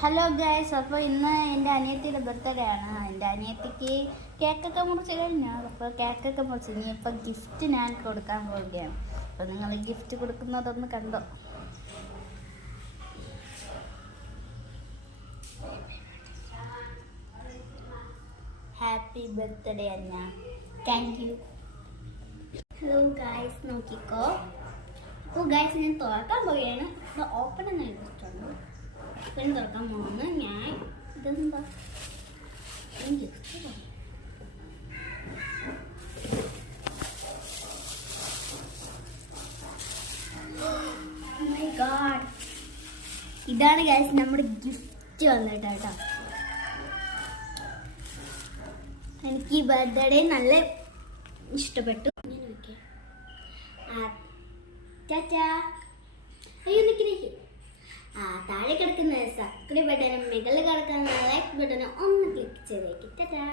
Hello guys, അപ്പോൾ ഇന്ന് എൻ്റെ അനിയത്തിയുടെ ബർത്ത്ഡേ ആണ്. എൻ്റെ അനിയത്തിക്ക് കേക്കൊക്കെ മുറിച്ച് കഴിഞ്ഞു. അപ്പോൾ കേക്കൊക്കെ മുറിച്ച് ഇനിയിപ്പോൾ ഗിഫ്റ്റ് ഞാൻ കൊടുക്കാൻ പോവുകയാണ്. അപ്പോൾ നിങ്ങൾ ഗിഫ്റ്റ് കൊടുക്കുന്നതൊന്ന് കണ്ടോ. Happy birthday Anna. Thank you. Hello guys, നോക്കിക്കോ. അപ്പോൾ ഗൈസ് ഞാൻ തുറക്കാൻ പോവുകയാണ്. അപ്പോൾ ഓപ്പൺ എന്ന് എഴുതിയിട്ടുണ്ട്. പിന്നെ തുറക്കാൻ പോകുന്നു ഞാൻ. ഇതെന്താ ഇതാണ് ഗൈസ് നമ്മുടെ ഗിഫ്റ്റ് വന്നിട്ട് കേട്ടോ. എനിക്ക് ഈ ബർത്ത്ഡേ നല്ല ഇഷ്ടപ്പെട്ടു. അയ്യോ നിൽക്കുന്നേക്ക് താഴെ കിടക്കുന്ന സബ്സ്ക്രൈബ് ബട്ടനും മുകളിൽ കിടക്കുന്ന ലൈക്ക് ബട്ടനും ഒന്ന് ക്ലിക്ക് ചെയ്തേക്ക്. ടാറ്റാ.